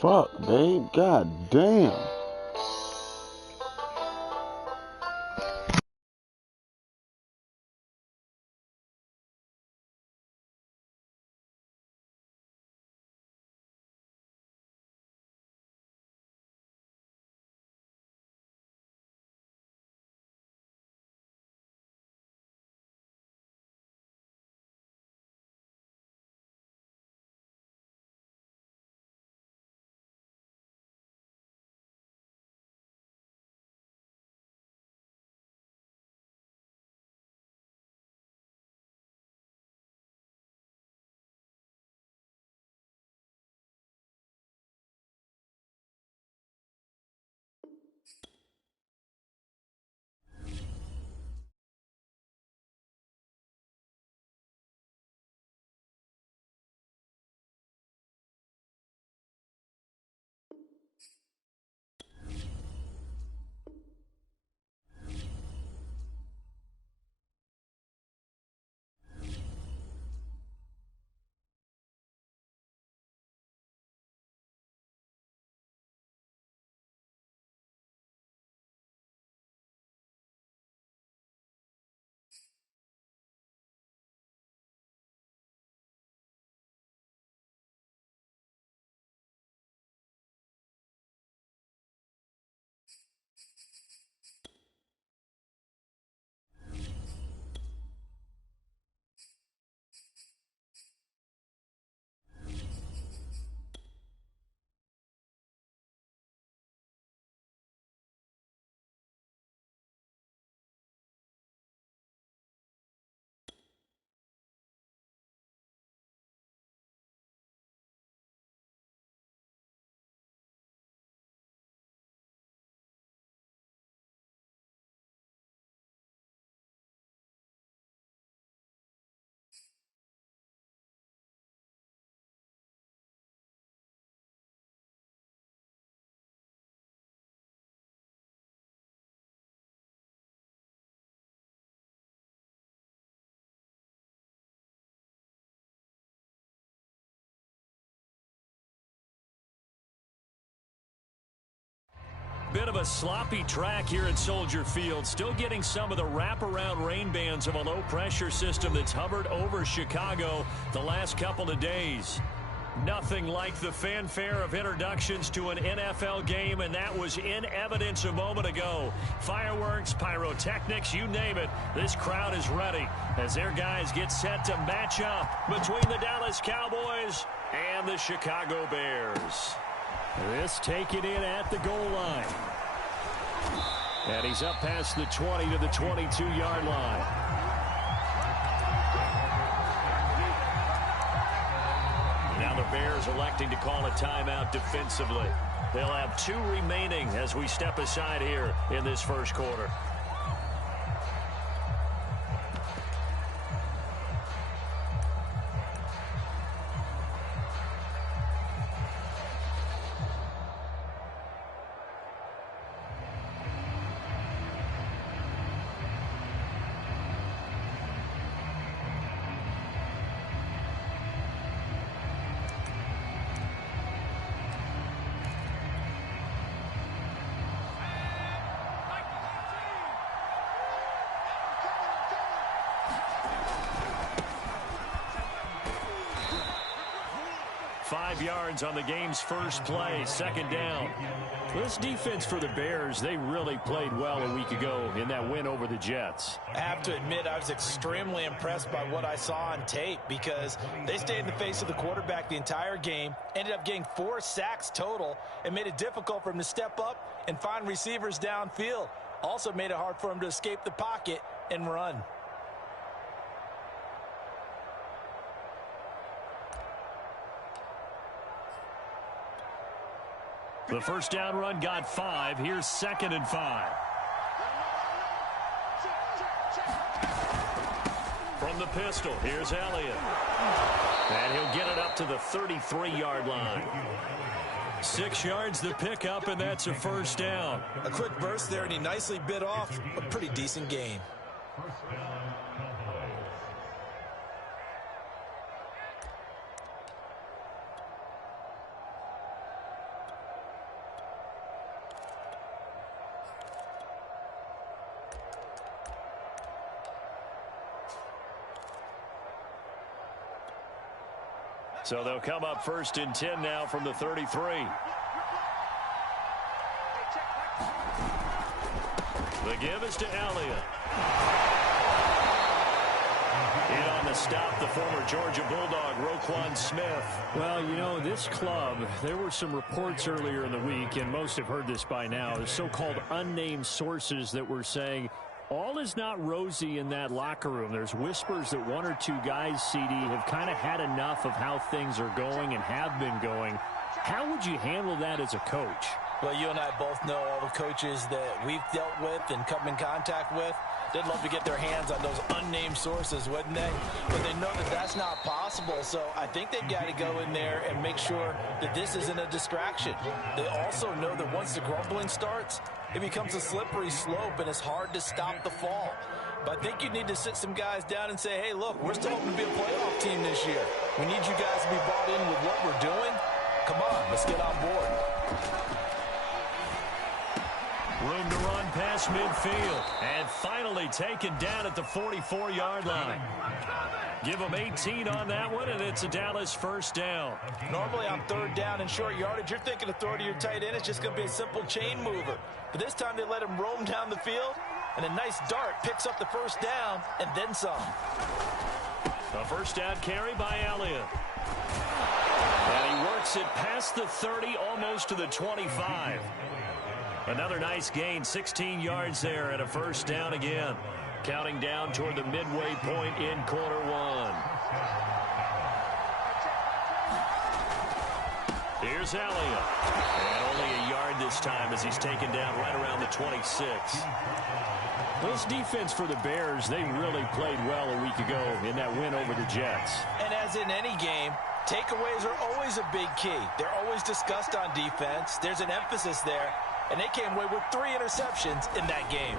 Fuck, babe. God damn. Bit of a sloppy track here at Soldier Field. Still getting some of the wraparound rain bands of a low-pressure system that's hovered over Chicago the last couple of days. Nothing like the fanfare of introductions to an NFL game, and that was in evidence a moment ago. Fireworks, pyrotechnics, you name it. This crowd is ready as their guys get set to match up between the Dallas Cowboys and the Chicago Bears. This taken in at the goal line. And he's up past the 20 to the 22-yard line. Now the Bears electing to call a timeout defensively. They'll have 2 remaining as we step aside here in this first quarter. Yards on the game's first play, second down. This defense for the Bears, they really played well a week ago in that win over the Jets. I have to admit, I was extremely impressed by what I saw on tape because they stayed in the face of the quarterback the entire game, ended up getting 4 sacks total, and made it difficult for him to step up and find receivers downfield. Also made it hard for him to escape the pocket and run. The first down run got 5. Here's 2nd and 5. From the pistol, here's Elliott. And he'll get it up to the 33-yard line. 6 yards the pickup, and that's a first down. A quick burst there, and he nicely bit off a pretty decent gain. So they'll come up 1st and 10 now from the 33. The give is to Elliott. In on the stop, the former Georgia Bulldog, Roquan Smith. Well, you know, this club, there were some reports earlier in the week, and most have heard this by now, the so-called unnamed sources that were saying all is not rosy in that locker room. There's whispers that one or two guys, CD, have kind of had enough of how things are going and have been going. How would you handle that as a coach? Well, you and I both know all the coaches that we've dealt with and come in contact with. They'd love to get their hands on those unnamed sources, wouldn't they? But they know that that's not possible, so I think they've got to go in there and make sure that this isn't a distraction. They also know that once the grumbling starts, it becomes a slippery slope, and it's hard to stop the fall. But I think you need to sit some guys down and say, hey, look, we're still hoping to be a playoff team this year. We need you guys to be bought in with what we're doing. Come on, let's get on board. Room to run past midfield. And finally taken down at the 44-yard line. Give them 18 on that one, and it's a Dallas 1st down. Normally on 3rd down and short yardage, you're thinking of throwing to your tight end. It's just going to be a simple chain mover. But this time they let him roam down the field, and a nice dart picks up the 1st down and then some. A 1st down carry by Elliott. And he works it past the 30, almost to the 25. Another nice gain, 16 yards there, and a 1st down again. Counting down toward the midway point in quarter 1. Here's Elliott. And only a yard this time as he's taken down right around the 26. This defense for the Bears, they really played well a week ago in that win over the Jets. And as in any game, takeaways are always a big key. They're always discussed on defense. There's an emphasis there. And they came away with 3 interceptions in that game.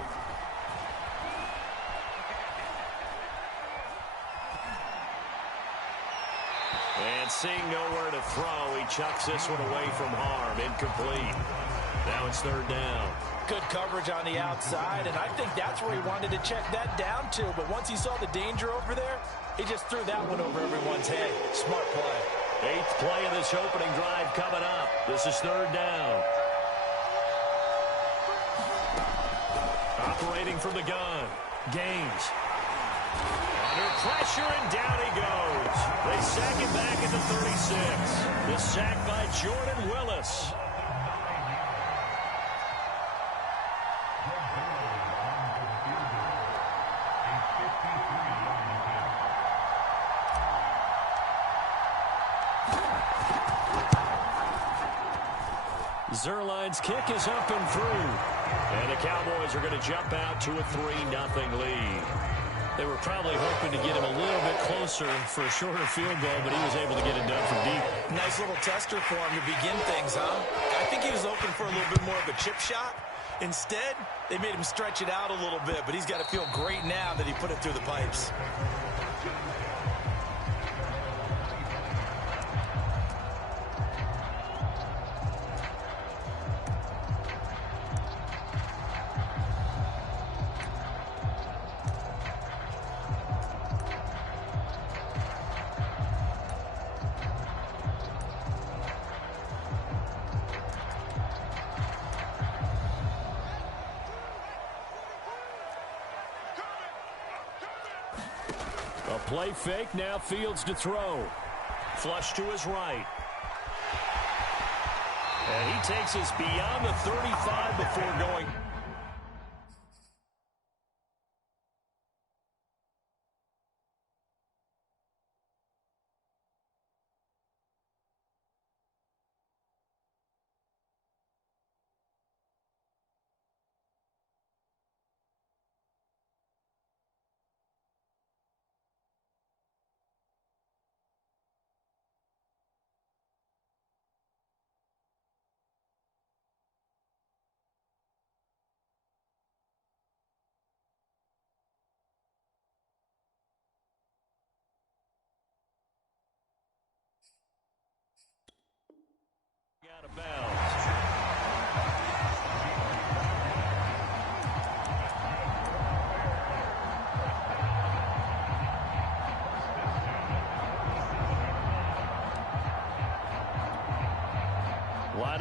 And seeing nowhere to throw, he chucks this one away from harm. Incomplete. Now it's 3rd down. Good coverage on the outside, and I think that's where he wanted to check that down to. But once he saw the danger over there, he just threw that one over everyone's head. Smart play. 8th play of this opening drive coming up. This is 3rd down. Operating from the gun. Gaines. Under pressure, and down he goes. They sack him back at the 36. The sack by Jordan Willis. Zerline's kick is up and through. And the Cowboys are going to jump out to a 3-0 lead. They were probably hoping to get him a little bit closer for a shorter field goal, but he was able to get it done from deep. Nice little tester for him to begin things, huh? I think he was hoping for a little bit more of a chip shot. Instead, they made him stretch it out a little bit, but he's got to feel great now that he put it through the pipes. A play fake, now Fields to throw. Flush to his right. And he takes us beyond the 35 before going.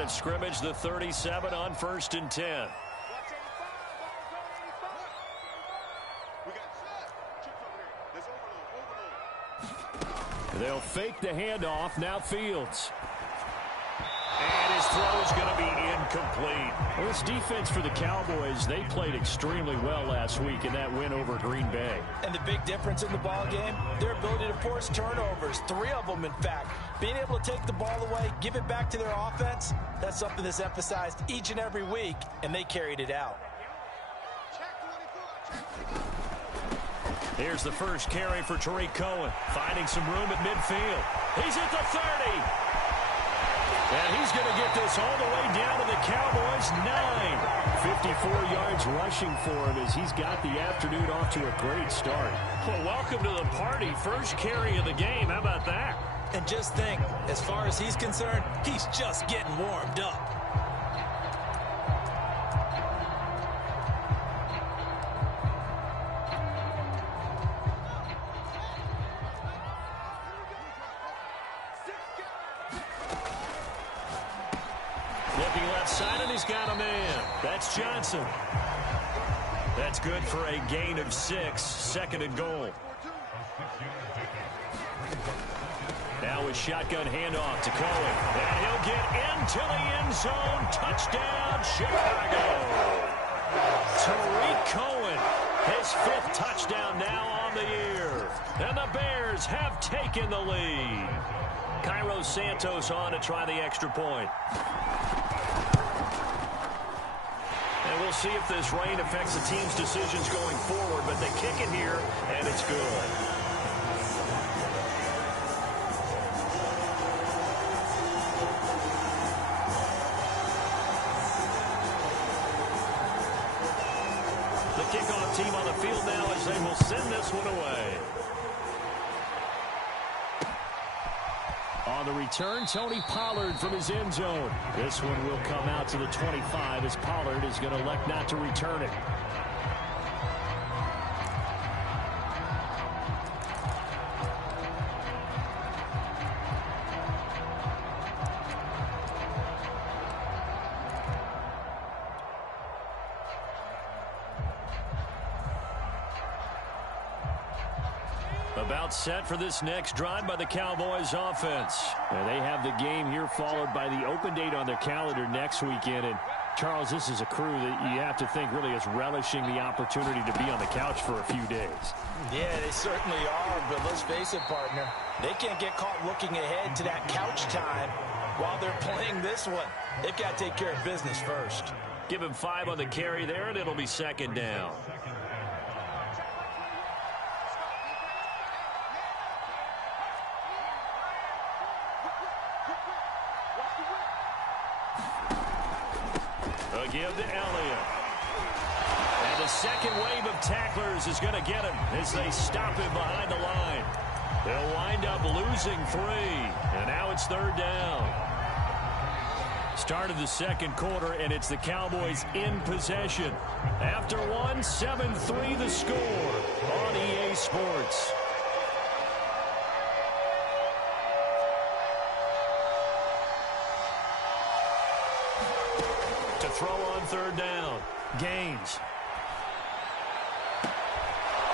of scrimmage, the 37 on 1st and 10. They'll fake the handoff. Now Fields. And his throw is going to be incomplete. Well, this defense for the Cowboys, they played extremely well last week in that win over Green Bay. And the big difference in the ball game, their ability to force turnovers, 3 of them in fact. Being able to take the ball away, give it back to their offense, that's something that's emphasized each and every week, and they carried it out. Here's the first carry for Tariq Cohen, finding some room at midfield. He's at the 30. And he's going to get this all the way down to the Cowboys' 9. 54 yards rushing for him as he's got the afternoon off to a great start. Well, welcome to the party. First carry of the game. How about that? And just think, as far as he's concerned, he's just getting warmed up. Looking left side, and he's got a man. That's Johnson. That's good for a gain of 6. 2nd and goal. Now with shotgun handoff to Cohen. And he'll get into the end zone. Touchdown, Chicago. Tariq Cohen, his 5th touchdown now on the year. And the Bears have taken the lead. Cairo Santos on to try the extra point. And we'll see if this rain affects the team's decisions going forward, but they kick it here, and it's good. The kickoff team on the field now as they will send this one away. On the return, Tony Pollard from his end zone. This one will come out to the 25 as Pollard is going to elect not to return it. About set for this next drive by the Cowboys offense. And they have the game here followed by the open date on their calendar next weekend. And Charles, this is a crew that you have to think really is relishing the opportunity to be on the couch for a few days. Yeah, they certainly are, but let's face it, partner. They can't get caught looking ahead to that couch time while they're playing this one. They've got to take care of business first. Give him 5 on the carry there, and it'll be 2nd down. A give to Elliott. And the second wave of tacklers is going to get him as they stop him behind the line. They'll wind up losing 3. And now it's 3rd down. Start of the second quarter, and it's the Cowboys in possession. After one, 7-3 the score on EA Sports. To throw on 3rd down. Gaines.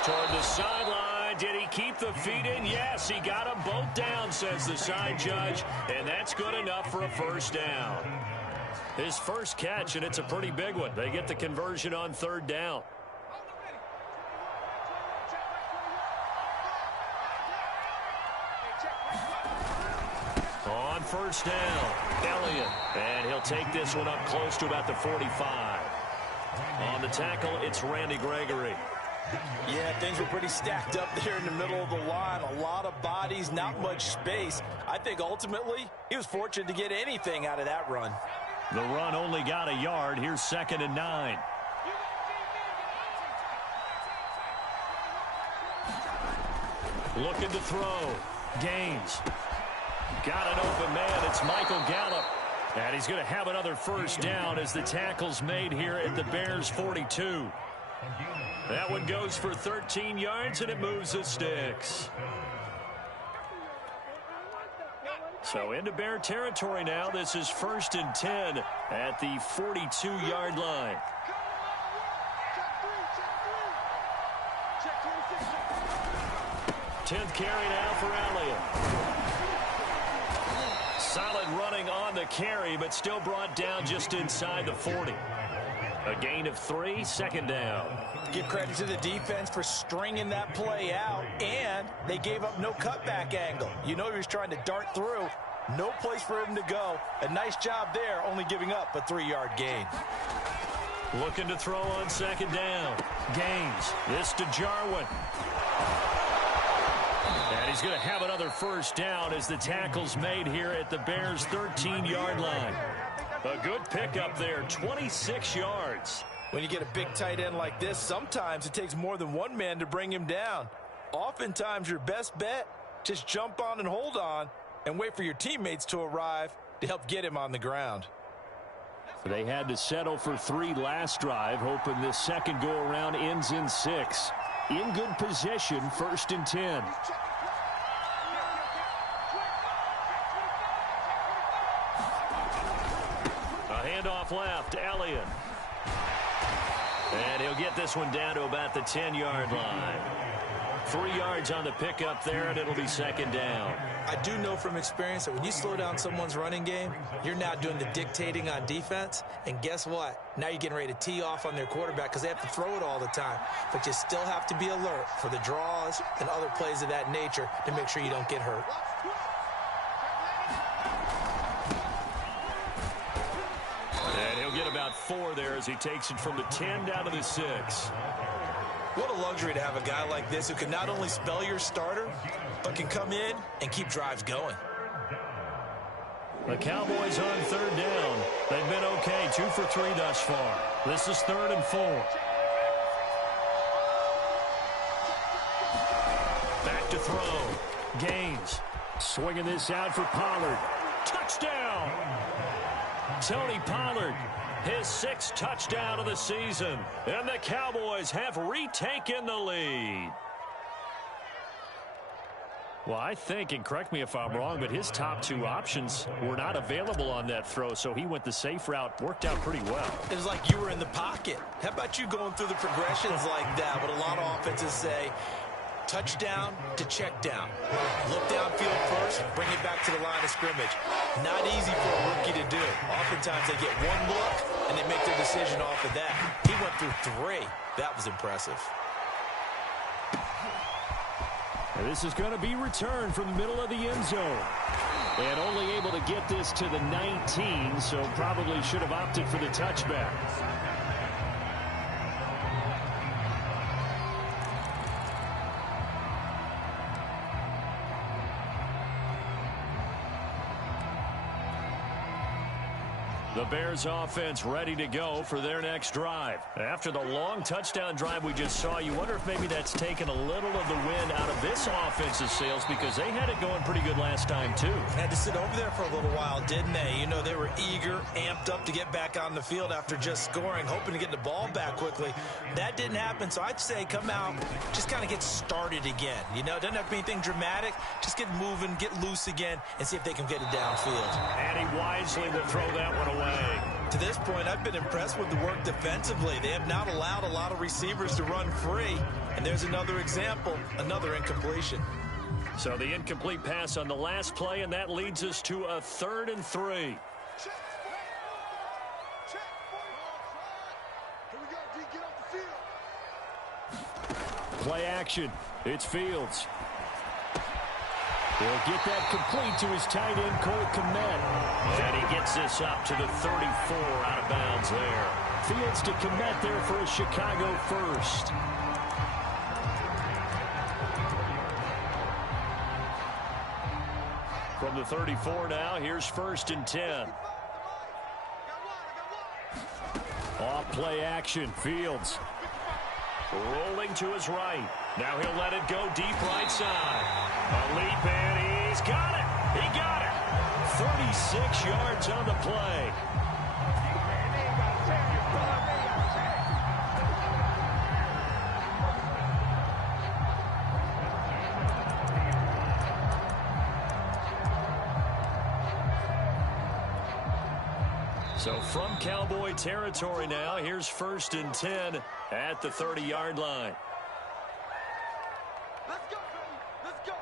Toward the sideline. Did he keep the feet in? Yes, he got them both down, says the side judge. And that's good enough for a 1st down. His first catch, and it's a pretty big one. They get the conversion on 3rd down. On 1st down, Elliott. And he'll take this one up close to about the 45. On the tackle, it's Randy Gregory. Yeah, things were pretty stacked up there in the middle of the line. A lot of bodies, not much space. I think ultimately he was fortunate to get anything out of that run. The run only got a yard. Here's 2nd and 9. Looking to throw. Gaines. Got an open man. It's Michael Gallup. And he's going to have another 1st down as the tackle's made here at the Bears' 42. That one goes for 13 yards, and it moves the sticks. So into Bear territory now. This is 1st and 10 at the 42-yard line. Tenth carry now for Elliott. Solid running on the carry, but still brought down just inside the 40. A gain of 3, 2nd down. Give credit to the defense for stringing that play out, and they gave up no cutback angle. You know he was trying to dart through. No place for him to go. A nice job there, only giving up a 3-yard gain. Looking to throw on 2nd down. Gaines. This to Jarwin. And he's going to have another 1st down as the tackle's made here at the Bears' 13-yard line. A good pickup there, 26 yards. When you get a big tight end like this, sometimes it takes more than one man to bring him down. Oftentimes, your best bet, just jump on and hold on and wait for your teammates to arrive to help get him on the ground. They had to settle for 3 last drive, hoping this second go-around ends in 6. In good position, 1st and 10. Handoff left, Elliott. And he'll get this one down to about the 10-yard line. 3 yards on the pickup there, and it'll be 2nd down. I do know from experience that when you slow down someone's running game, you're now doing the dictating on defense. And guess what? Now you're getting ready to tee off on their quarterback because they have to throw it all the time. But you still have to be alert for the draws and other plays of that nature to make sure you don't get hurt. And he'll get about 4 there as he takes it from the 10 down to the 6. What a luxury to have a guy like this who can not only spell your starter, but can come in and keep drives going. The Cowboys on 3rd down. They've been okay, 2 for 3 thus far. This is 3rd and 4. Back to throw. Gaines swinging this out for Pollard. Touchdown! Tony Pollard, his 6th touchdown of the season, and the Cowboys have retaken the lead. Well, I think, and correct me if I'm wrong, but his top 2 options were not available on that throw, so he went the safe route, worked out pretty well. It was like you were in the pocket. How about you going through the progressions like that? What a lot of offenses say, touchdown to check down. Look downfield first, bring it back to the line of scrimmage. Not easy for a rookie to do. Oftentimes they get one look, and they make their decision off of that. He went through 3. That was impressive. And this is going to be returned from the middle of the end zone. And only able to get this to the 19, so probably should have opted for the touchback. The Bears offense ready to go for their next drive. After the long touchdown drive we just saw, you wonder if maybe that's taken a little of the wind out of this offense's sails because they had it going pretty good last time too. Had to sit over there for a little while, didn't they? You know, they were eager, amped up to get back on the field after just scoring, hoping to get the ball back quickly. That didn't happen, so I'd say come out, just kind of get started again. You know, it doesn't have to be anything dramatic. Just get moving, get loose again, and see if they can get it downfield. And he wisely will throw that one away. To this point, I've been impressed with the work defensively. They have not allowed a lot of receivers to run free. And there's another example, another incompletion. So the incomplete pass on the last play, and that leads us to a 3rd and 3. Play action. It's Fields. He'll get that complete to his tight end, Cole Kmet. And he gets this up to the 34 out of bounds there. Fields to Kmet there for a Chicago first. From the 34 now, here's 1st and 10. Off play action, Fields. Rolling to his right. Now he'll let it go deep right side. A leap, and he's got it. He got it. 36 yards on the play. So from Cowboy territory now, here's 1st and 10 at the 30-yard line. Let's go, baby. Let's go.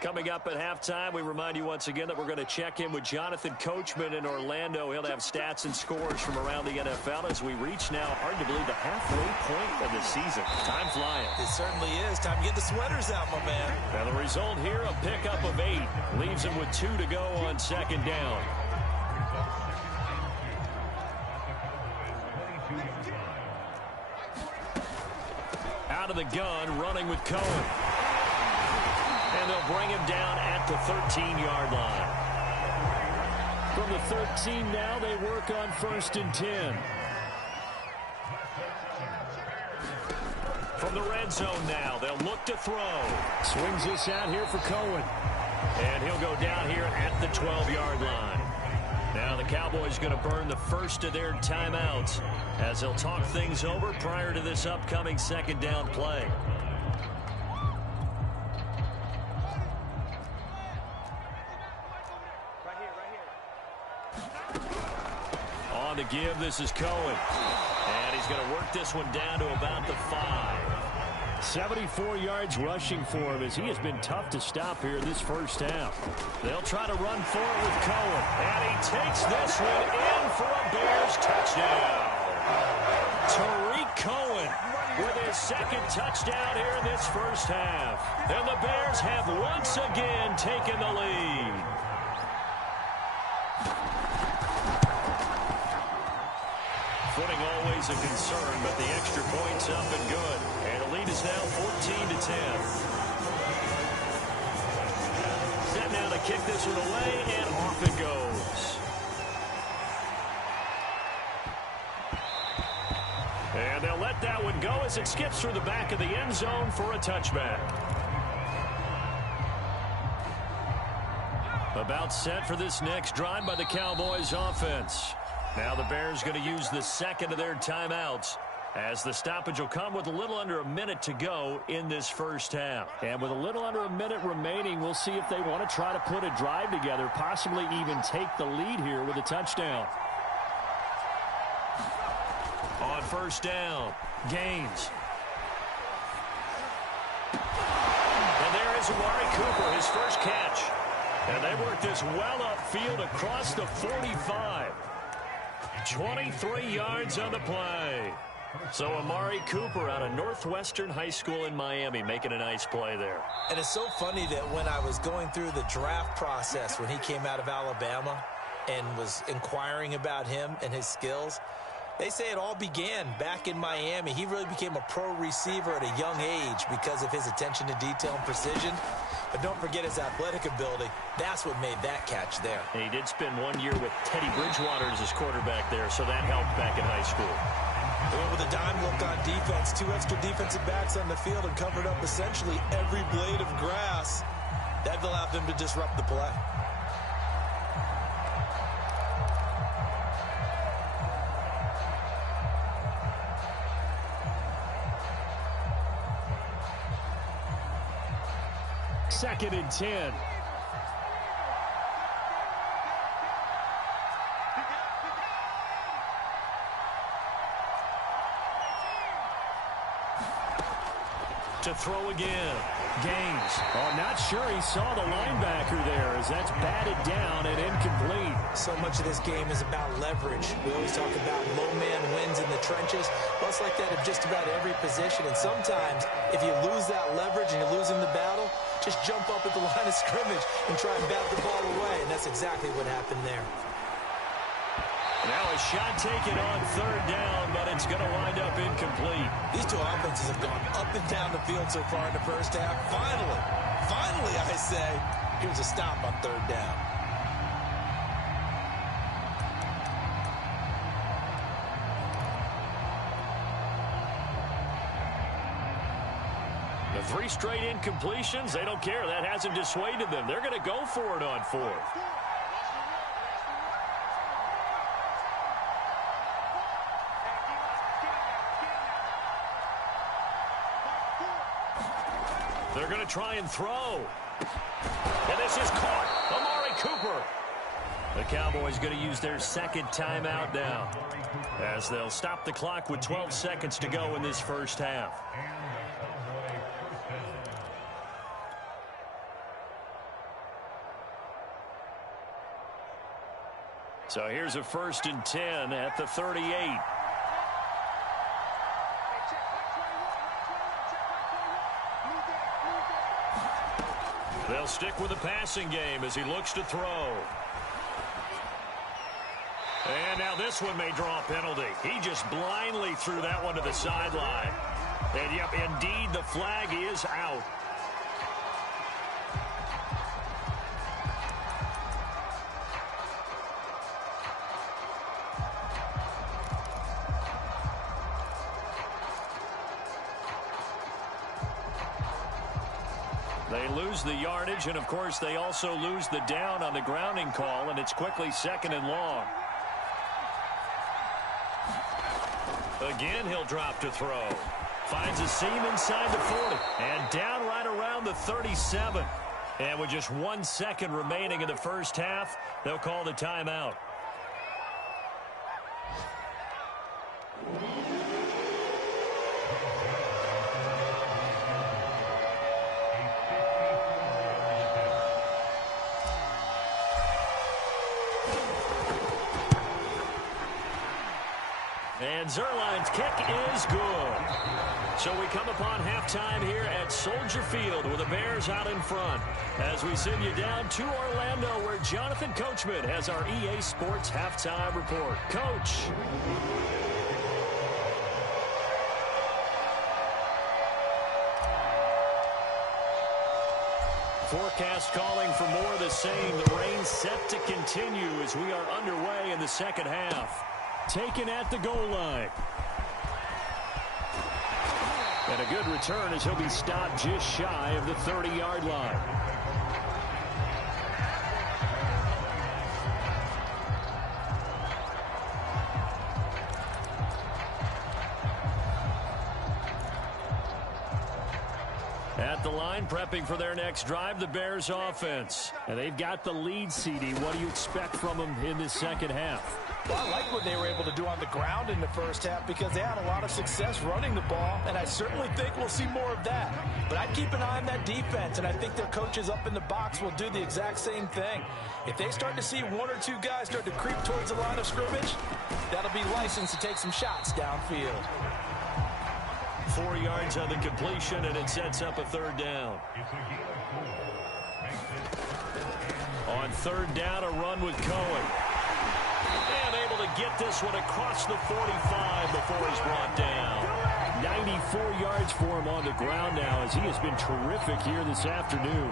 Coming up at halftime, we remind you once again that we're going to check in with Jonathan Coachman in Orlando. He'll have stats and scores from around the NFL as we reach now, hard to believe, the halfway point of the season. Time flying. It certainly is. Time to get the sweaters out, my man. Now the result here, a pickup of 8. Leaves him with 2 to go on 2nd down. Out of the gun, running with Cohen. And they'll bring him down at the 13-yard line. From the 13 now, they work on 1st and 10. From the red zone now, they'll look to throw. Swings this out here for Cohen. And he'll go down here at the 12-yard line. Now the Cowboys going to burn the first of their timeouts as they'll talk things over prior to this upcoming 2nd down play. On the give, this is Cohen. And he's going to work this one down to about the 5. 74 yards rushing for him as he has been tough to stop here this first half. They'll try to run for it with Cohen. And he takes this one in for a Bears touchdown. Tariq Cohen with his 2nd touchdown here in this first half. And the Bears have once again taken the lead. Footing always a concern, but the extra point's up and good. And the lead is now 14-10. Set now to kick this one away, and off it goes. And they'll let that one go as it skips through the back of the end zone for a touchback. About set for this next drive by the Cowboys offense. Now the Bears going to use the 2nd of their timeouts as the stoppage will come with a little under a minute to go in this first half. And with a little under a minute remaining, we'll see if they want to try to put a drive together, possibly even take the lead here with a touchdown. On 1st down, Gaines. And there is Amari Cooper, his first catch. And they work this well upfield across the 45. 23 yards on the play. So Amari Cooper out of Northwestern High School in Miami making a nice play there. And it's so funny that when I was going through the draft process when he came out of Alabama and was inquiring about him and his skills, they say it all began back in Miami. He really became a pro receiver at a young age because of his attention to detail and precision. But don't forget his athletic ability. That's what made that catch there. And he did spend 1 year with Teddy Bridgewater as his quarterback there, so that helped back in high school. They went with a dime look on defense. 2 extra defensive backs on the field and covered up essentially every blade of grass. That allowed them to disrupt the play. Second and 10. To throw again. Gaines. Oh, not sure he saw the linebacker there as that's batted down and incomplete. So much of this game is about leverage. We always talk about low man wins in the trenches. Well, it's like that of just about every position. And sometimes, if you lose that leverage and you're losing the battle, just jump up at the line of scrimmage and try and bat the ball away. And that's exactly what happened there. Now a shot taken on 3rd down, but it's going to wind up incomplete. These two offenses have gone up and down the field so far in the first half. Finally, I say, here's a stop on 3rd down. 3 straight incompletions. They don't care. That hasn't dissuaded them. They're going to go for it on 4th. They're going to try and throw. And this is caught. Amari Cooper. The Cowboys going to use their second timeout now, as they'll stop the clock with 12 seconds to go in this first half. So here's a 1st and 10 at the 38. They'll stick with the passing game as he looks to throw. And now this one may draw a penalty. He just blindly threw that one to the sideline. And, yep, indeed, the flag is out. They lose the yardage, and, of course, they also lose the down on the grounding call, and it's quickly 2nd and long. Again, he'll drop to throw. Finds a seam inside the 40, and down right around the 37. And with just 1 second remaining in the first half, they'll call the timeout. And Zerline's kick is good. So we come upon halftime here at Soldier Field with the Bears out in front, as we send you down to Orlando, where Jonathan Coachman has our EA Sports halftime report. Coach. Forecast calling for more of the same. The rain set to continue as we are underway in the second half. Taken at the goal line. And a good return as he'll be stopped just shy of the 30-yard line. At the line, prepping for their next drive, the Bears offense. And they've got the lead, CD. What do you expect from them in this second half? Well, I like what they were able to do on the ground in the first half because they had a lot of success running the ball, and I certainly think we'll see more of that. But I'd keep an eye on that defense, and I think their coaches up in the box will do the exact same thing. If they start to see 1 or 2 guys start to creep towards the line of scrimmage, that'll be licensed to take some shots downfield. 4 yards on the completion, and it sets up a 3rd down. On 3rd down, a run with Cohen. And able to get this one across the 45 before he's brought down. 94 yards for him on the ground now, as he has been terrific here this afternoon.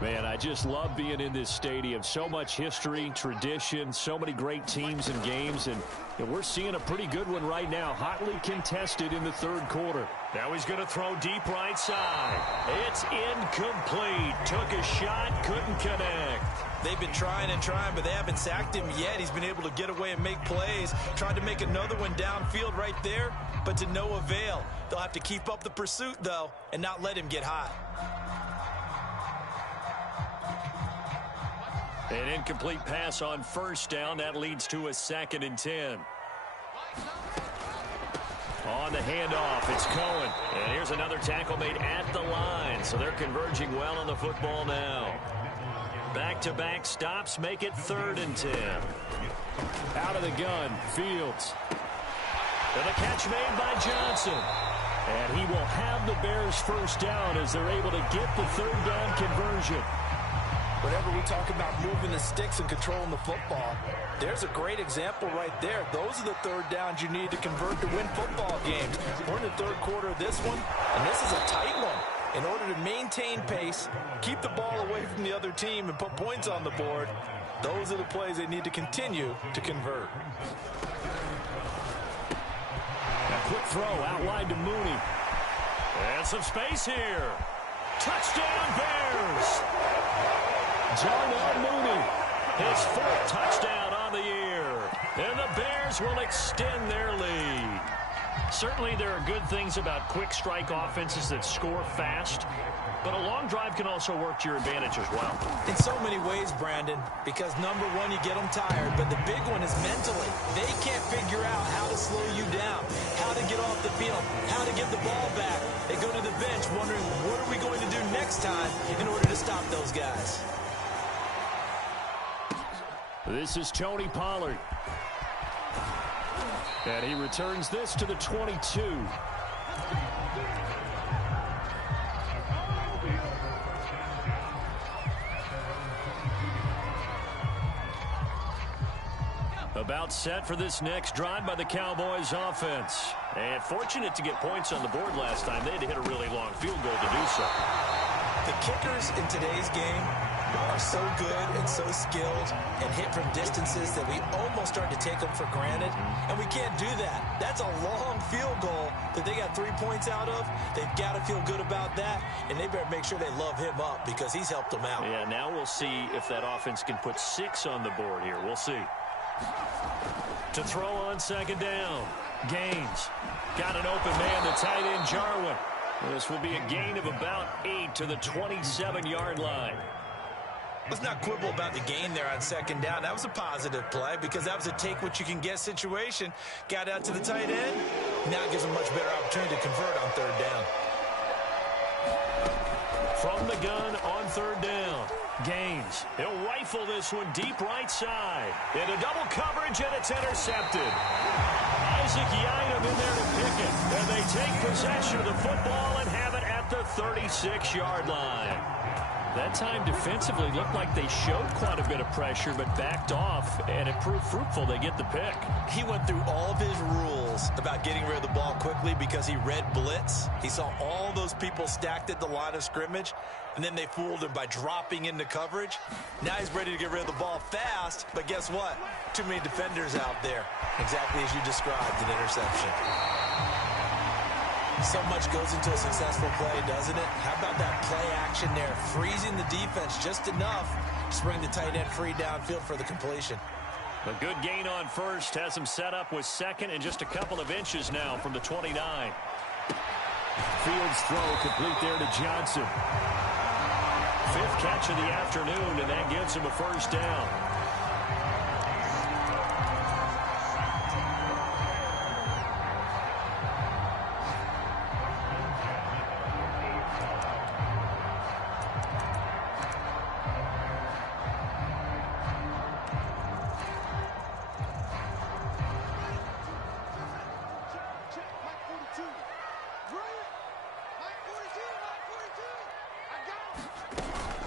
Man, I just love being in this stadium. So much history, tradition, so many great teams and games, and we're seeing a pretty good one right now, hotly contested in the 3rd quarter. Now he's going to throw deep right side. It's incomplete. Took a shot, couldn't connect. They've been trying and trying, but they haven't sacked him yet. He's been able to get away and make plays. Tried to make another one downfield right there, but to no avail. They'll have to keep up the pursuit, though, and not let him get hot. An incomplete pass on 1st down. That leads to a 2nd and 10. On the handoff, it's Cohen. And here's another tackle made at the line. So they're converging well on the football now. Back-to-back stops make it 3rd and 10. Out of the gun, Fields. And the catch made by Johnson. And he will have the Bears 1st down as they're able to get the 3rd down conversion. Whenever we talk about moving the sticks and controlling the football, there's a great example right there. Those are the third downs you need to convert to win football games. We're in the third quarter of this one, and this is a tight one. In order to maintain pace, keep the ball away from the other team, and put points on the board, those are the plays they need to continue to convert. A quick throw out wide to Mooney. And some space here. Touchdown, Bears! Darnell Mooney, his fourth touchdown on the year. And the Bears will extend their lead. Certainly there are good things about quick strike offenses that score fast, but a long drive can also work to your advantage as well. In so many ways, Brandon, because number one, you get them tired, but the big one is mentally. They can't figure out how to slow you down, how to get off the field, how to get the ball back. They go to the bench wondering, what are we going to do next time in order to stop those guys? This is Tony Pollard. And he returns this to the 22. About set for this next drive by the Cowboys offense. And fortunate to get points on the board last time. They had to hit a really long field goal to do so. The kickers in today's game are so good and so skilled and hit from distances that we almost start to take them for granted, and we can't do that. That's a long field goal that they got 3 points out of. They've got to feel good about that, and they better make sure they love him up because he's helped them out. Yeah, now we'll see if that offense can put 6 on the board here. We'll see. To throw on second down, Gaines got an open man, the tight end Jarwin. This will be a gain of about 8 to the 27-yard line. Let's not quibble about the gain there on second down. That was a positive play because that was a take-what-you-can-get situation. Got out to the tight end. Now it gives them a much better opportunity to convert on third down. From the gun on third down, Gaines. He'll rifle this one deep right side. Into double coverage, and it's intercepted. Isaac Yiadom in there to pick it. And they take possession of the football and have it at the 36-yard line. That time defensively looked like they showed quite a bit of pressure but backed off, and it proved fruitful. They get the pick. He went through all of his rules about getting rid of the ball quickly because he read blitz. He saw all those people stacked at the line of scrimmage, and then they fooled him by dropping into coverage. Now he's ready to get rid of the ball fast, but guess what? Too many defenders out there. Exactly as you described, an interception. So much goes into a successful play, doesn't it? How about that play action there? Freezing the defense just enough to bring the tight end free downfield for the completion. A good gain on first has him set up with second and just a couple of inches now from the 29. Fields throw complete there to Johnson. 5th catch of the afternoon, and that gives him a first down.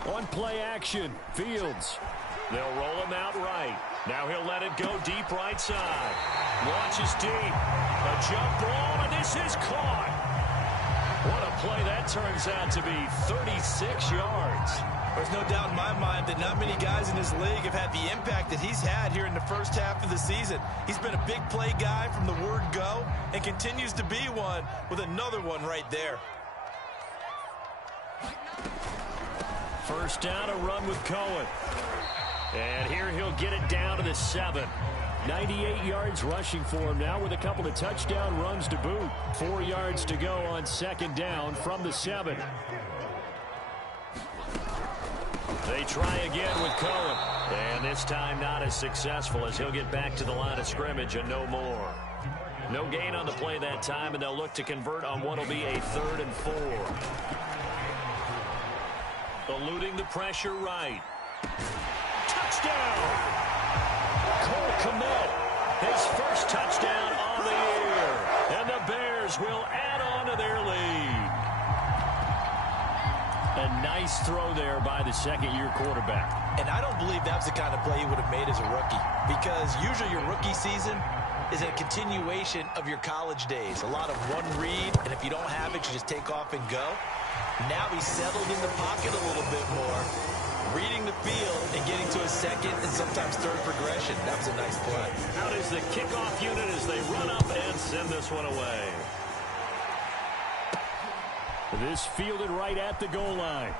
On play action, Fields. They'll roll him out right. Now he'll let it go deep right side. Launches deep. A jump ball, and this is caught. What a play that turns out to be. 36 yards. There's no doubt in my mind that not many guys in this league have had the impact that he's had here in the first half of the season. He's been a big play guy from the word go and continues to be one with another one right there. First down, a run with Cohen. And here he'll get it down to the 7. 98 yards rushing for him now with a couple of touchdown runs to boot. 4 yards to go on second down from the 7. They try again with Cohen. And this time not as successful as he'll get back to the line of scrimmage and no more. No gain on the play that time, and they'll look to convert on what will be a 3rd and 4. Eluding the pressure right. Touchdown! Cole Kmet, his first touchdown on the year. And the Bears will add on to their lead. a nice throw there by the second-year quarterback. And I don't believe that's the kind of play he would have made as a rookie, because usually your rookie season is a continuation of your college days. A lot of one read, and if you don't have it, you just take off and go. Now he's settled in the pocket a little bit more, reading the field and getting to a second and sometimes third progression. That was a nice play. Out is the kickoff unit as they run up and send this one away. This fielded right at the goal line.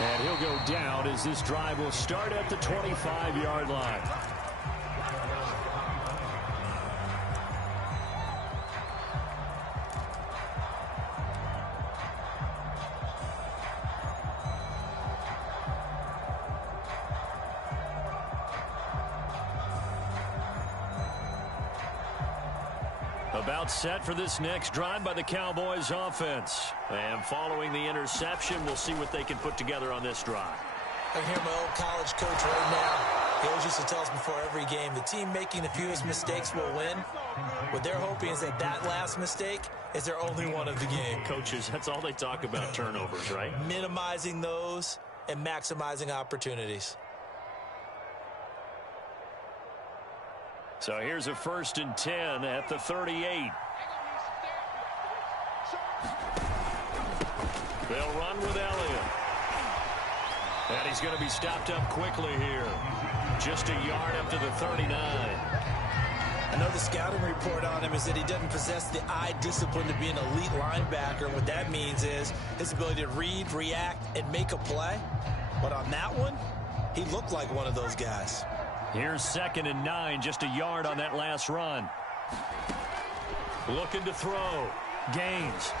And he'll go down as this drive will start at the 25-yard line. About set for this next drive by the Cowboys offense. And following the interception, we'll see what they can put together on this drive. I hear my old college coach right now. He always used to tell us before every game, the team making the fewest mistakes will win. What they're hoping is that that last mistake is their only one of the game. Coaches, that's all they talk about, turnovers, right? Minimizing those and maximizing opportunities. So here's a 1st and 10 at the 38. They'll run with Elliott. And he's going to be stopped up quickly here. Just a yard up to the 39. I know the scouting report on him is that he doesn't possess the eye discipline to be an elite linebacker. What that means is his ability to read, react, and make a play. But on that one, he looked like one of those guys. Here's 2nd and 9, just a yard on that last run. Looking to throw. Gaines.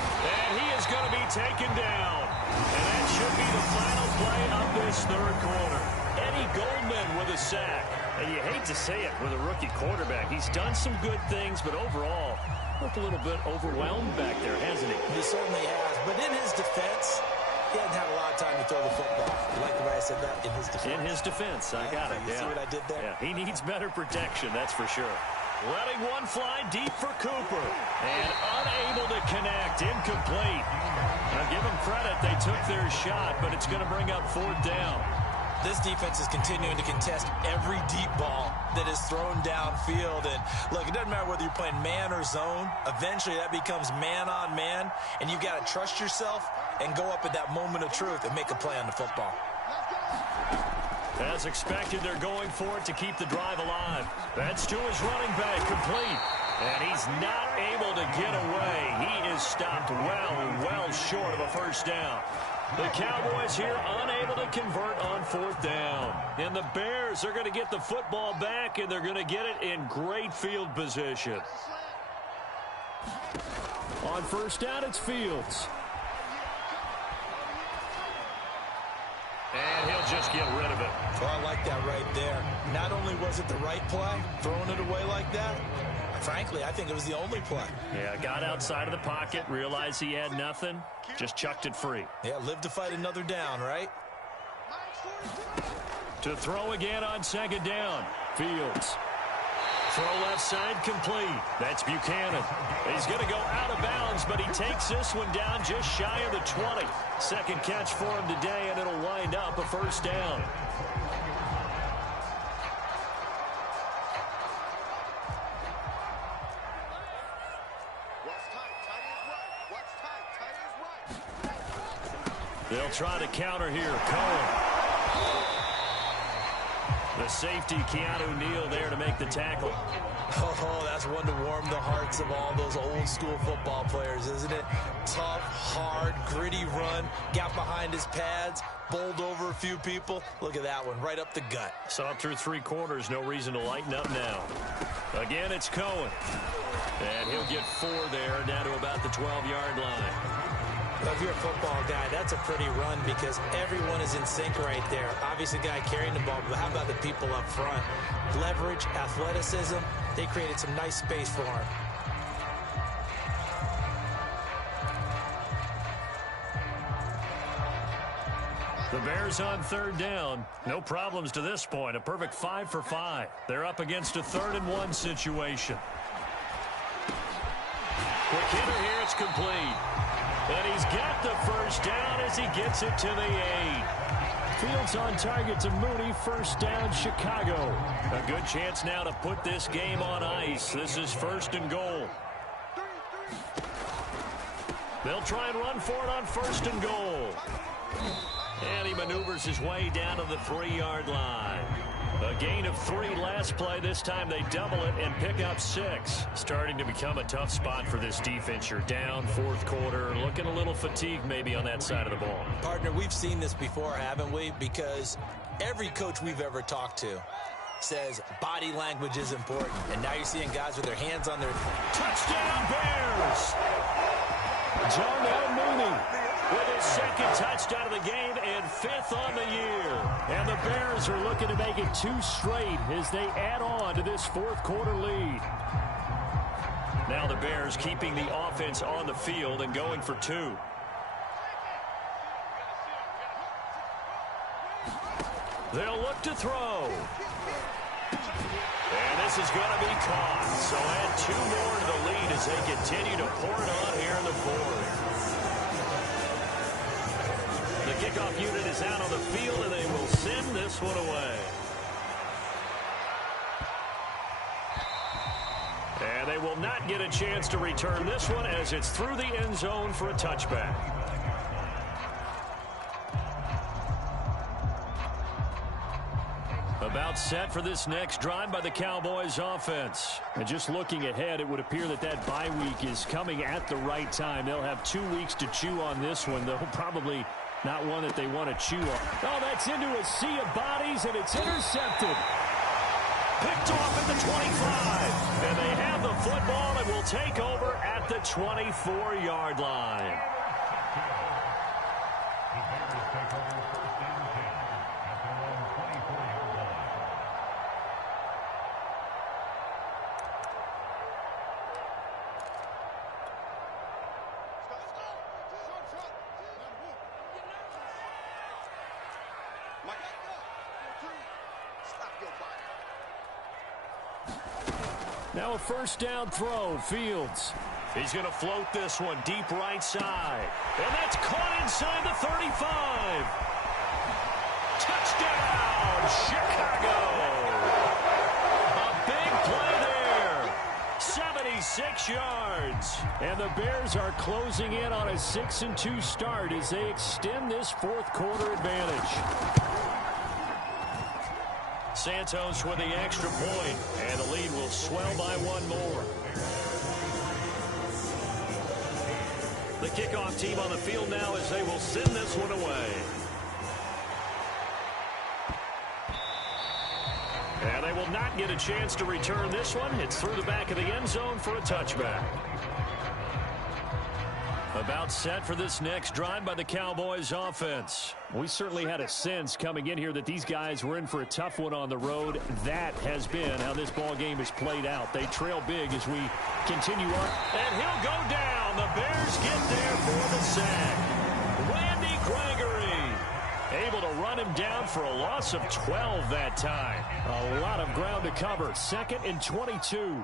And he is going to be taken down. And that should be the final play of this third quarter. Eddie Goldman with a sack. And you hate to say it with a rookie quarterback. He's done some good things, but overall, looked a little bit overwhelmed back there, hasn't he? He certainly has. But in his defense, he hadn't had a lot of time to throw the football. You like the way I said that? In his defense. In his defense. I got it. You see what I did there? Yeah, he needs better protection, that's for sure. Letting one fly deep for Cooper. And unable to connect. Incomplete. Now give them credit. They took their shot, but it's going to bring up 4th down. This defense is continuing to contest every deep ball that is thrown downfield. And look, it doesn't matter whether you're playing man or zone. Eventually that becomes man on man. And you've got to trust yourself and go up at that moment of truth and make a play on the football. As expected, they're going for it to keep the drive alive. That's to his running back, complete. And he's not able to get away. He is stopped well short of a 1st down. The Cowboys here unable to convert on 4th down. And the Bears are going to get the football back, and they're going to get it in great field position. On 1st down, it's Fields. And he'll just get rid of it. Well, I like that right there. Not only was it the right play, throwing it away like that, frankly, I think it was the only play. Yeah, got outside of the pocket, realized he had nothing, just chucked it free. Yeah, live to fight another down, right? To throw again on 2nd down. Fields. Throw left side complete. That's Buchanan. He's going to go out of bounds, but he takes this one down just shy of the 20. 2nd catch for him today, and it'll wind up a 1st down. They'll try to counter here. Cohen. The safety, Keanu Neal, there to make the tackle. Oh, that's one to warm the hearts of all those old school football players, isn't it? Tough, hard, gritty run. Got behind his pads, bowled over a few people. Look at that one, right up the gut. Saw it through 3 quarters. No reason to lighten up now. Again, it's Cohen. And he'll get 4 there, down to about the 12-yard line. If you're a football guy, that's a pretty run because everyone is in sync right there. Obviously, the guy carrying the ball, but how about the people up front? Leverage, athleticism, they created some nice space for him. The Bears on 3rd down. No problems to this point. A perfect 5 for 5. They're up against a 3rd and 1 situation. Quick hitter here, it's complete. And he's got the first down as he gets it to the 8. Fields on target to Mooney. First down, Chicago. A good chance now to put this game on ice. This is 1st and goal. They'll try and run for it on 1st and goal. And he maneuvers his way down to the 3-yard line. A gain of 3 last play. This time they double it and pick up 6. Starting to become a tough spot for this defense. You're down 4th quarter. Looking a little fatigued maybe on that side of the ball. Partner, we've seen this before, haven't we? Because every coach we've ever talked to says body language is important. And now you're seeing guys with their hands on their... Touchdown, Bears! Darnell Mooney with his 2nd touchdown of the game and 5th on the year. And the Bears are looking to make it 2 straight as they add on to this 4th quarter lead. Now the Bears keeping the offense on the field and going for 2. They'll look to throw. And this is going to be caught. So add 2 more to the lead as they continue to pour it on here in the 4th. The kickoff unit is out on the field, and they will send this one away. And they will not get a chance to return this one as it's through the end zone for a touchback. About set for this next drive by the Cowboys offense. And just looking ahead, it would appear that that bye week is coming at the right time. They'll have 2 weeks to chew on this one, though probably not one that they want to chew on. Oh, that's into a sea of bodies, and it's intercepted. Picked off at the 25. And they have the football and will take over at the 24-yard line. Now a first down throw, Fields. He's going to float this one deep right side. And that's caught inside the 35. Touchdown, Chicago. A big play there. 76 yards. And the Bears are closing in on a 6-2 start as they extend this 4th quarter advantage. Santos with the extra point, and the lead will swell by 1 more. The kickoff team on the field now as they will send this one away. And they will not get a chance to return this one. It's through the back of the end zone for a touchback. About set for this next drive by the Cowboys offense. We certainly had a sense coming in here that these guys were in for a tough one on the road. That has been how this ball game is played out. They trail big as we continue on. And he'll go down. The Bears get there for the sack. Randy Gregory able to run him down for a loss of 12 that time. A lot of ground to cover. 2nd and 22.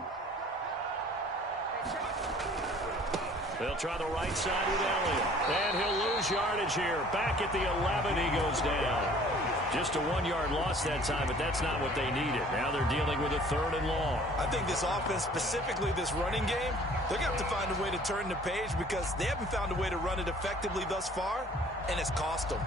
They'll try the right side with Elliott. And he'll lose yardage here. Back at the 11, he goes down. Just a 1-yard loss that time, but that's not what they needed. Now they're dealing with a 3rd and long. I think this offense, specifically this running game, they're going to have to find a way to turn the page because they haven't found a way to run it effectively thus far, and it's cost them.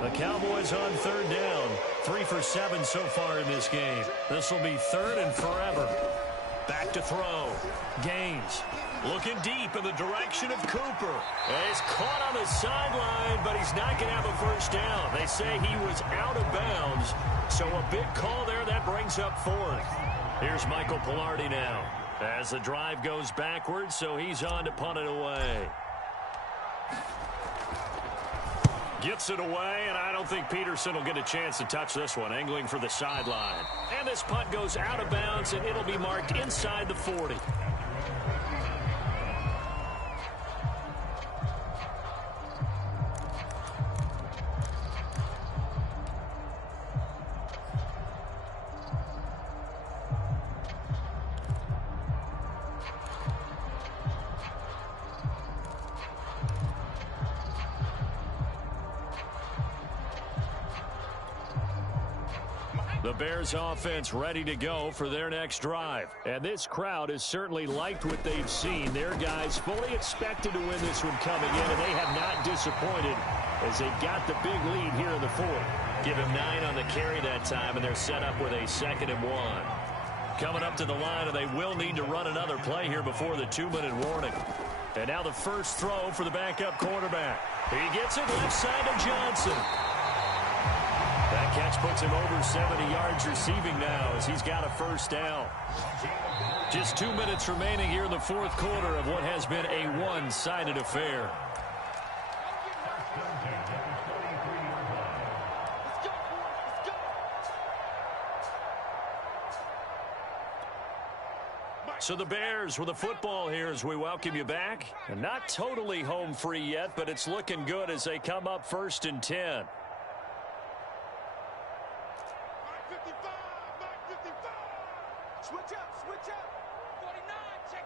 The Cowboys on 3rd down. 3 for 7 so far in this game. This will be 3rd and forever. Back to throw. Gaines. Looking deep in the direction of Cooper. He's caught on the sideline, but he's not going to have a first down. They say he was out of bounds. So a big call there. That brings up 4th. Here's Michael Pilardi now. As the drive goes backwards, so he's on to punt it away. Gets it away, and I don't think Peterson will get a chance to touch this one. Angling for the sideline. And this punt goes out of bounds, and it'll be marked inside the 40. The Bears offense ready to go for their next drive. And this crowd has certainly liked what they've seen. Their guys fully expected to win this one coming in, and they have not disappointed as they got the big lead here in the fourth. Give him 9 on the carry that time, and they're set up with a 2nd and 1. Coming up to the line, and they will need to run another play here before the 2-minute warning. And now the first throw for the backup quarterback. He gets it left side to Johnson. That catch puts him over 70 yards receiving now as he's got a first down. Just 2 minutes remaining here in the fourth quarter of what has been a one-sided affair. So the Bears with the football here as we welcome you back. And not totally home free yet, but it's looking good as they come up 1st and 10. Switch up. 49, check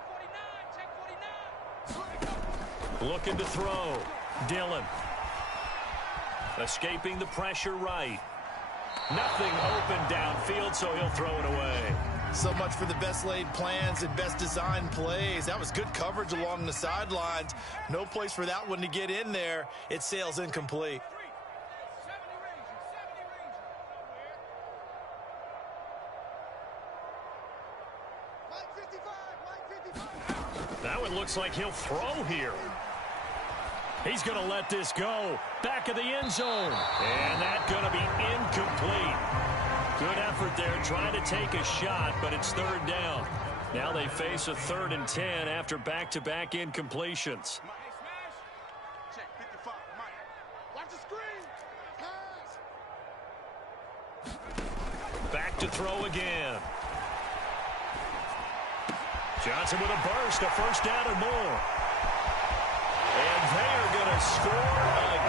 49. Looking to throw. Dillon. Escaping the pressure right. Nothing open downfield, so he'll throw it away. So much for the best laid plans and best designed plays. That was good coverage along the sidelines. No place for that one to get in there. It sails incomplete. That one looks like he'll throw here. He's going to let this go. Back of the end zone. And that's going to be incomplete. Good effort there, trying to take a shot, but it's 3rd down. Now they face a 3rd and 10 after back-to-back incompletions. Check 55, Mike. Watch the screen. Back to throw again. Johnson with a burst, a first down and more. And they are going to score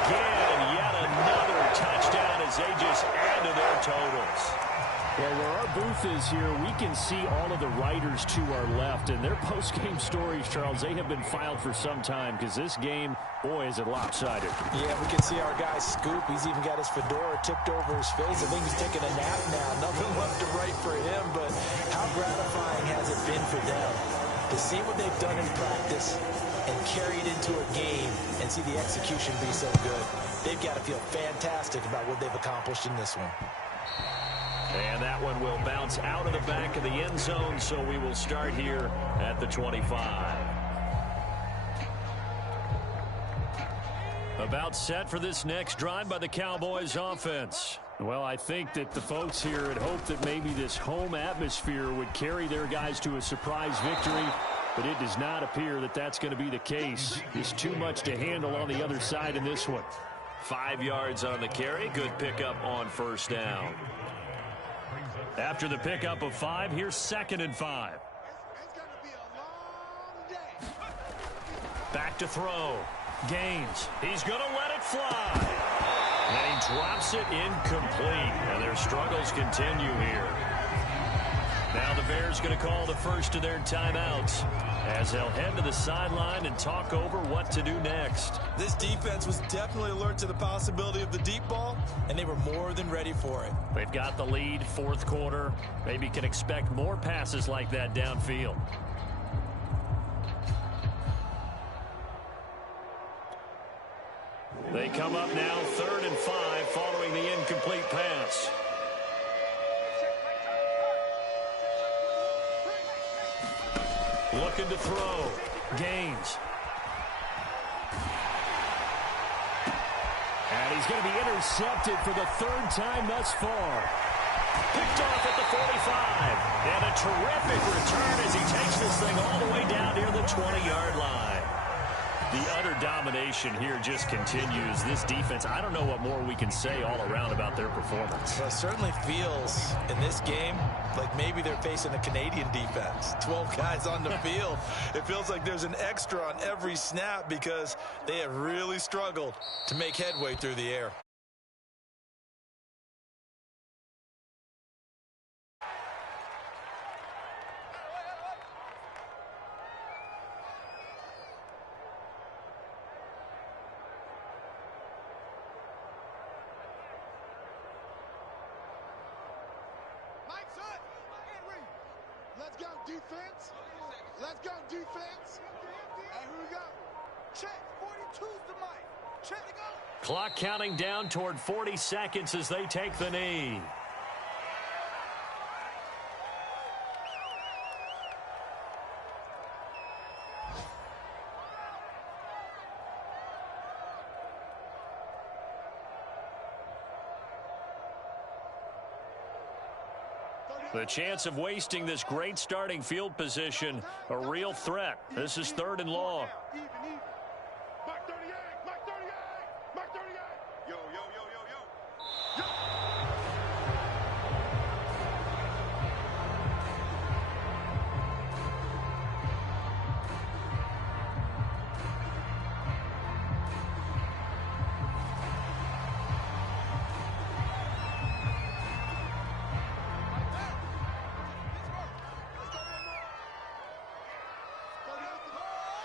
again. Yet another touchdown as they just add to their totals. Well, where our booth is here, we can see all of the writers to our left. And their post-game stories, Charles, they have been filed for some time because this game, boy, is it lopsided. Yeah, we can see our guy Scoop. He's even got his fedora tipped over his face. I think he's taking a nap now. Nothing left to write for him, but how gratifying has it been for them to see what they've done in practice and carry it into a game and see the execution be so good. They've got to feel fantastic about what they've accomplished in this one. And that one will bounce out of the back of the end zone, so we will start here at the 25. About set for this next drive by the Cowboys offense. Well, I think that the folks here had hoped that maybe this home atmosphere would carry their guys to a surprise victory, but it does not appear that that's going to be the case. There's too much to handle on the other side in this one. 5 yards on the carry. Good pickup on first down. After the pickup of 5, here's 2nd and 5. Back to throw. Gaines. He's going to let it fly. And he drops it incomplete. And their struggles continue here. Now the Bears going to call the first of their timeouts as they'll head to the sideline and talk over what to do next. This defense was definitely alert to the possibility of the deep ball, and they were more than ready for it. They've got the lead, fourth quarter. Maybe can expect more passes like that downfield. They come up now 3rd and 5 following the incomplete pass. Looking to throw. Gaines. And he's going to be intercepted for the 3rd time thus far. Picked off at the 45. And a terrific return as he takes this thing all the way down near the 20-yard line. The utter domination here just continues. This defense, I don't know what more we can say all around about their performance. Well, it certainly feels in this game like maybe they're facing a Canadian defense. 12 guys on the field. It feels like there's an extra on every snap because they have really struggled to make headway through the air. defense. Let's go, defense. Hey, here we go. Check. 42's the mic. Check to go. Clock counting down toward 40 seconds as they take the knee. The chance of wasting this great starting field position, a real threat. This is 3rd and long. Even. Mark 38. Mark 38. Mark 38. Yo, yo, yo, yo, yo.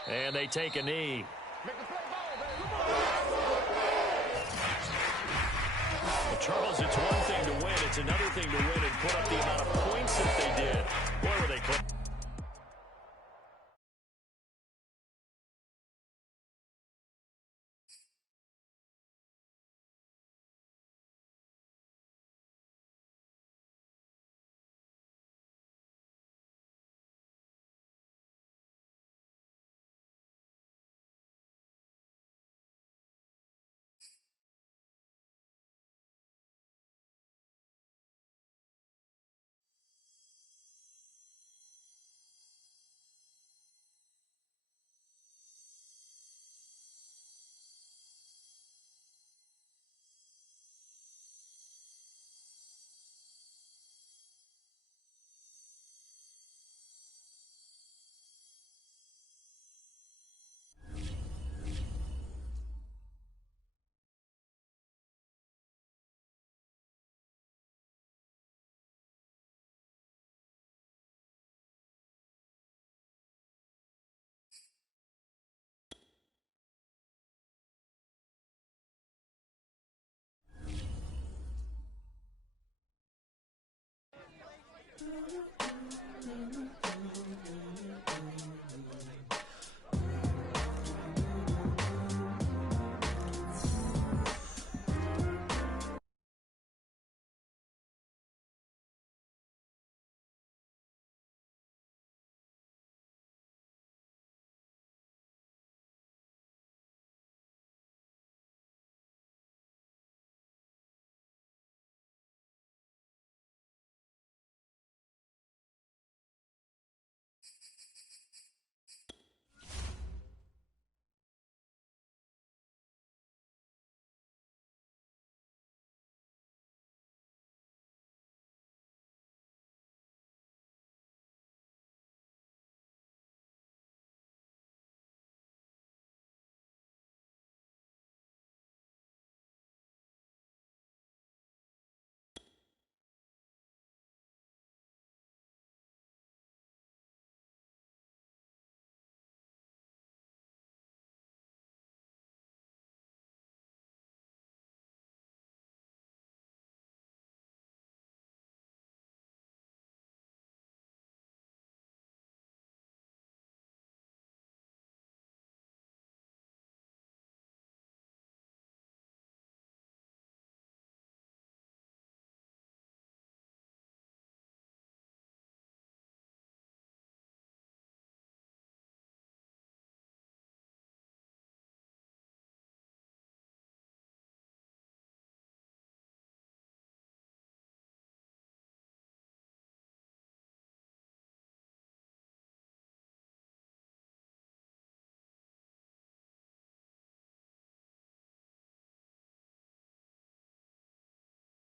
And they take a knee. Well, Charles, it's one thing to win. It's another thing to win and put up the amount of points that they did. Boy, were they close.